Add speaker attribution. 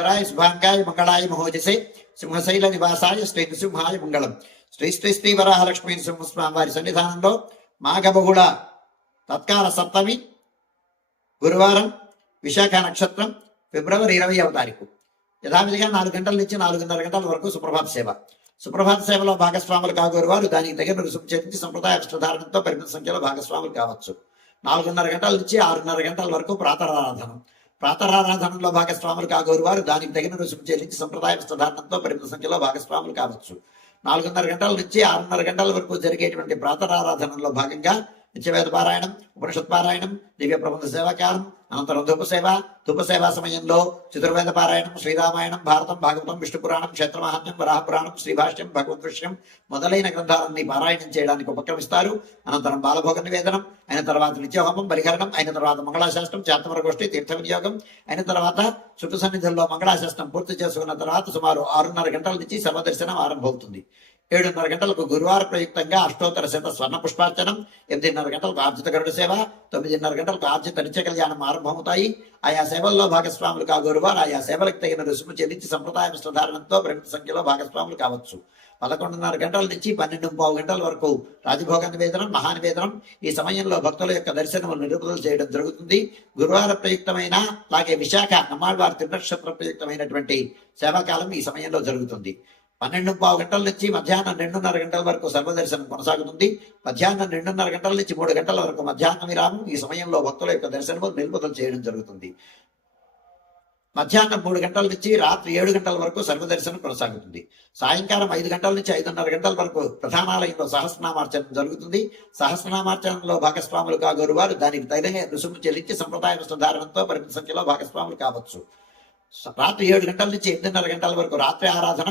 Speaker 1: ఉత్తరాయ శుభాంగాయ మంగళాయ మహోజసే సింహశైల నివాసాయ శ్రీ నృసింహాయ మంగళం శ్రీ శ్రీ శ్రీ వరాహలక్ష్మీ నృసింహస్వామి వారి సన్నిధానంలో మాఘబహుళ తత్కాల సప్తమి గురువారం విశాఖ నక్షత్రం ఫిబ్రవరి ఇరవై తారీఖు యథావిధిగా నాలుగు గంటల నుంచి నాలుగున్నర గంటల వరకు సుప్రభాత సేవ సుప్రభాత సేవలో భాగస్వాములు కాగోరు వారు దానికి తగిన రుసుము చెల్లించి సంప్రదాయ అష్టధారణతో పరిమిత సంఖ్యలో భాగస్వాములు కావచ్చు నాలుగున్నర గంటల నుంచి ఆరున్నర గంటల వరకు ప్రాతరారాధనం ప్రాతరారాధనలో భాగస్వాములు కాగోరు వారు దానికి తగిన రుసుము చెల్లించి సంప్రదాయ వస్త్రధారణంతో పరిమిత సంఖ్యలో భాగస్వాములు కావచ్చు. నాలుగున్నర గంటల నుంచి ఆరున్నర గంటల వరకు జరిగేటువంటి ప్రాతరారాధనలో భాగంగా నిత్యవేద పారాయణం ఉపనిషత్ పారాయణం దివ్య ప్రబంధ సేవాకాలం అనంతరం ధూపసేవ ధూపసేవా సమయంలో చతుర్వేద పారాయణం శ్రీరామాయణం భారతం భాగవతం విష్ణు పురాణం క్షేత్రమహాత్మ్యం వరాహపురాణం శ్రీభాష్యం భగవద్ విషయం మొదలైన గ్రంథాలన్నీ పారాయణం చేయడానికి ఉపక్రమిస్తారు. అనంతరం బాలభోగ నివేదనం అయిన తర్వాత నిత్యహోమం పరిహరణం అయిన తర్వాత మంగళాశాస్త్రం చాతమర గోష్ఠి తీర్థ వినియోగం అయిన తర్వాత చుట్టు సన్నిధుల్లో మంగళాశాస్త్రం పూర్తి చేసుకున్న తర్వాత సుమారు ఆరున్నర గంటల నుంచి సర్వదర్శనం ఆరంభమవుతుంది. ఏడున్నర గంటలకు గురువార ప్రయుక్తంగా అష్టోత్తర శత స్వర్ణ పుష్పార్చనం ఎనిమిదిన్నర గంటలకు ఆర్జిత గరుడ సేవ తొమ్మిదిన్నర గంటలకు ఆర్జిత నిత్య కళ్యాణం ఆరంభమవుతాయి. ఆయా సేవల్లో భాగస్వాములు కాగోరువారు ఆయా సేవలకు తగిన రుసుము చెల్లించి సంప్రదాయ సాధారణంతో పరిమిత సంఖ్యలో భాగస్వాములు కావచ్చు. పదకొండున్నర గంటల నుంచి పన్నెండు పావు గంటల వరకు రాజభోగ నివేదనం మహానివేదనం ఈ సమయంలో భక్తుల యొక్క దర్శనం నిలుపుదల చేయడం జరుగుతుంది. గురువార ప్రయుక్తమైన అలాగే విశాఖ నమ్మాళ్వారి త్రినక్షత్ర ప్రయుక్తమైనటువంటి సేవాకాలం ఈ సమయంలో జరుగుతుంది. పన్నెండు పావు గంటల నుంచి మధ్యాహ్నం రెండున్నర గంటల వరకు సర్వదర్శనం కొనసాగుతుంది. మధ్యాహ్నం రెండున్నర గంటల నుంచి మూడు గంటల వరకు మధ్యాహ్న విరామం ఈ సమయంలో భక్తుల యొక్క దర్శనము నిలుపుదల చేయడం జరుగుతుంది. మధ్యాహ్నం మూడు గంటల నుంచి రాత్రి ఏడు గంటల వరకు సర్వదర్శనం కొనసాగుతుంది. సాయంకాలం ఐదు గంటల నుంచి ఐదున్నర గంటల వరకు ప్రధానాలయంలో సహస్రనామార్చనం జరుగుతుంది. సహస్రనామార్చనలో భాగస్వాములు కాగోరు వారు దానికి తగిన రుసుము చెల్లించి సంప్రదాయ వస్త్రధారణతో పరిమిత సంఖ్యలో భాగస్వాములు కావచ్చు. రాత్రి ఏడు గంటల నుంచి ఎనిమిదిన్నర గంటల వరకు రాత్రి ఆరాధన